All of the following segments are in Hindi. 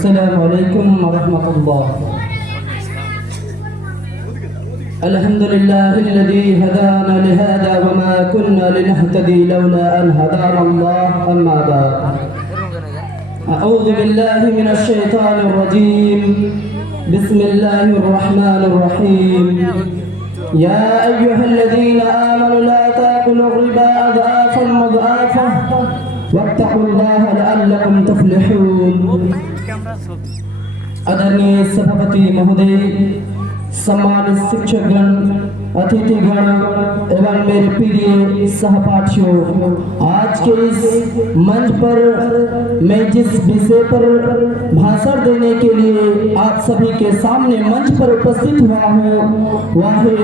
अस्सलामु अलैकुम वरहमतुल्लाह। अल्हम्दुलिल्लाहिल्लज़ी हदाना लिहादा वमा कुन्ना लिनहतदी लौला अन हदाना अल्लाह, अम्मा बाद। अऊज़ु बिल्लाहि मिनश शैतानिर रजीम, बिस्मिल्लाहिर रहमानिर रहीम। या अय्युहल्लज़ीना आमनु ला ताकुलु रिबा अज़आफ़न मुज़आफ़ा वत्तक़ुल्लाह लअल्लकुम तुफ़्लिहून। आदरणीय सभापति महोदय, सम्मानित शिक्षकगण, अतिथिगण एवं मेरे प्रिय सहपाठियों, आज के इस मंच पर मैं जिस विषय पर भाषण देने के लिए आप सभी के सामने मंच पर उपस्थित हुआ हूँ वह है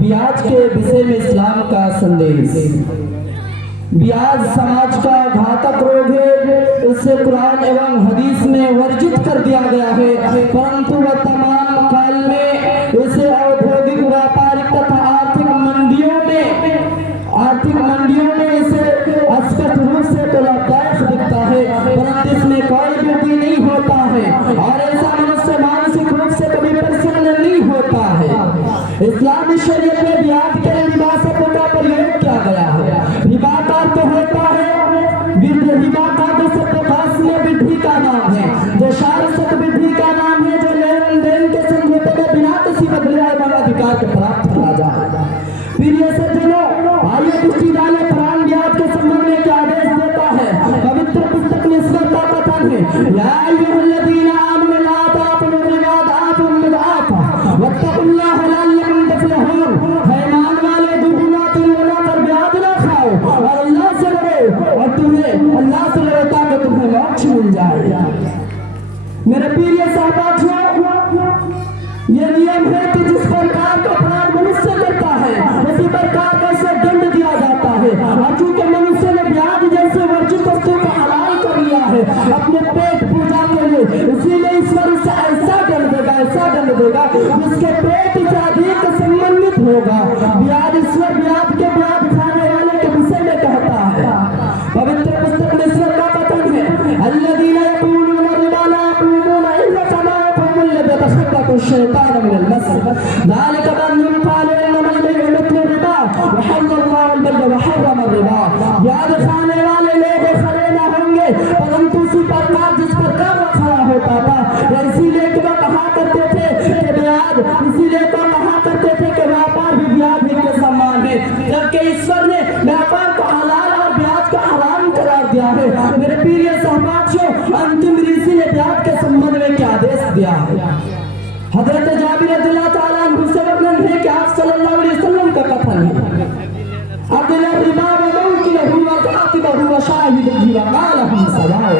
ब्याज के विषय में इस्लाम का संदेश। ब्याज समाज का घातक रोग है, इसे कुरान एवं हदीस में वर्जित कर दिया गया है, परंतु वह तमाम काल में इसे औद्योगिक, व्यापारिक तथा आर्थिक मंडियों में इसे अस्पष्ट रूप से तो लाभदायक दिखता है, परंतु इसमें कोई वृद्धि नहीं होता है और ऐसा मनुष्य मानसिक रूप से कभी प्रसन्न नहीं होता है। इस्लामी शरीयत में ब्याज के रिबा शब्द का प्रयोग किया गया है। रिबा का तो होता है रिबा का जो शब्द खास में वृद्धि का नाम है, जो शारीरिक वृद्धि का नाम है, जो लेन देन के समझौते में बिना किसी बदले एवं अधिकार के प्राप्त करा जाए। प्रिय सज्जनों, आइए कुछ जाने कुरान ब्याज के संबंध में क्या आदेश देता है। पवित्र पुस्तक में ईश्वर का कथन है, या अय्युहल्लज़ीना आमनु ला ताकुलु रिबा अज़आफ़न मुज़आफ़ा वत्तक़ुल्लाह लअल्लकुम तुफ़्लिहून। हे ईमान वाले, दुगुना तिगुना कर ब्याज न खाओ और अल्लाह से डरो और तुम्हें अल्लाह से डरो ताकि तुम्हें मोक्ष मिल जाए। मेरे प्रिय सहपाठियों, ये नियम है कि जिस प्रकार का अपराध मनुष्य करता है उसी प्रकार का उसे दंड दिया जाता है। और चूंकि मनुष्य ने ब्याज जैसे वर्जित वस्तु को हलाल कर लिया है अपने पेट पूजा के लिए, इसीलिए ईश्वर उसे ऐसा दंड देगा जिसके पेट से अधिक संबंधित होगा। ब्याज ईश्वर ब्याज के ब्याज खाने वाले के विषय में कहता है। पवित्र पुस्तक में ईश्वर का कथन है, अल्लज़ीना यक़ूलूना रिबा ला यक़ूमूना इल्ला कमा यक़ूमु अल्लज़ी यतखब्बतु अश-शैतानु मिनल मस ज़ालिका बिअन्नहुम क़ालू इन्नमल बै'उ मिथ्लु रिबा व हर्रमल्लाहु अल-बै'a व हर्रम ar-रिबा। ब्याज खाने वाले लोग खड़े न होंगे, परंतु उसी प्रकार जिस प्रकार वह खड़ा होता था। इसीलिए कि वह कहा करते थे कि ब्याज, इसीलिए तो कहा करते थे कि व्यापार भी ब्याज भी के समान है, जबकि ईश्वर ने व्यापार को हलाल और ब्याज को हराम करार दिया है। मेरे प्रिय सहपाठियों, अंतिम ऋषि ने ब्याज के संबंध में क्या आदेश दिया है। हजरत जाबिर रज़ियल्लाहु ताला अन्हु से वर्णन है कि आप सल्लल्लाहु अलैहि वसल्लम का कथन है, अब्दुल्लाह रिबा व मौकिलहु व कातिबहु व शाहिदहु व क़ालहुम सवाअ।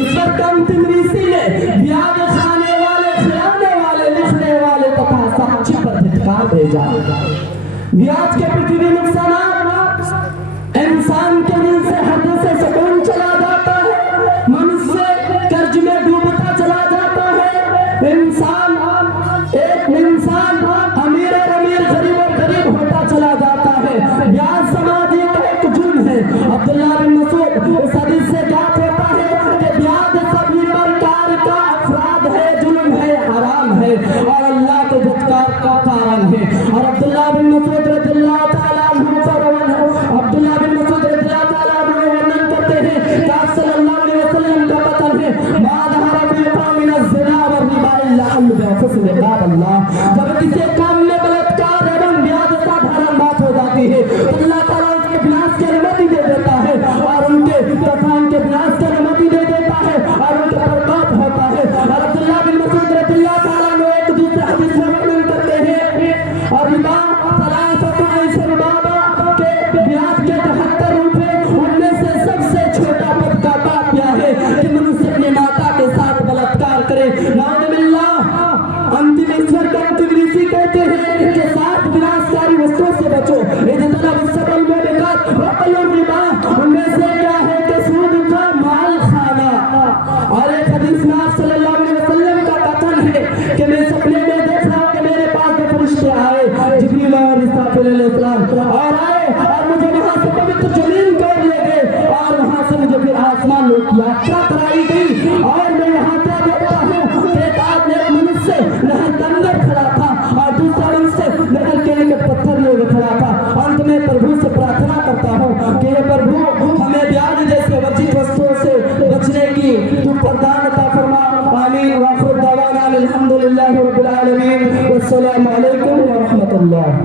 ईश्वर का अंतिम ऋषि ने ब्याज खाने वाले, खिलाने वाले, लिखने वाले तथा साक्षी पर धिक्कार भेजा। ब्याज के पृथ्वी नुकसानात, इंसान के दिल से हद से सुकून चला जाता है, मनुष्य कर्ज में डूबता चला जाता है, इंसान अमीर और अमीर, गरीब और गरीब होता चला जाता है। ब्याज समाज का एक जुर्म है। अब्दुल्लाह बिन मसूद इस हदीस से ज्ञात होता है कि ब्याज सभी प्रकार का अपराध है, जुर्म है, हराम है और अल्लाह के धिक्कार का कारण है। और अब्दुल्लाह बिन मसूद रज़ियल्लाहु ताला अन्हु वर्णन करते हैं कि आप सल्लल्लाहु अलैहि वसल्लम का कथन है, मा ज़हरा बिका मिन अज़-ज़िना व रिबा इल्ला अल्लाह बिहुस्न अल्लाह। जब किसी काम में बलात्कार एवं ब्याज साधारण बात हो जाती है तो अल्लाह ताला उसके ब्याज की अनुमति दे देता है और उनके ब्याज की अनुमति दे देता है और उनके प्रकोप होता है। और अब्दुल्लाह बिन मसूद रज़ियल्लाहु ताला अन्हु एक दूसरे हदीस में वर्णन करते हैं, और रिबा सलासतु ऐसे रिबा के ब्याज के 73 रूप है, उनमें से सबसे छोटा पद का काफिया है कि मनुष्य अपनी माता के साथ बलात्कार करे। नाउज़ुबिल्लाह। अंतिम ईश्वर का अंतिम ऋषि कहते आमीन व आखिर दवाना अल्हम्दुलिल्लाहि रब्बिल आलमीन। वस्सलामु अलैकुम व रहमतुल्लाह।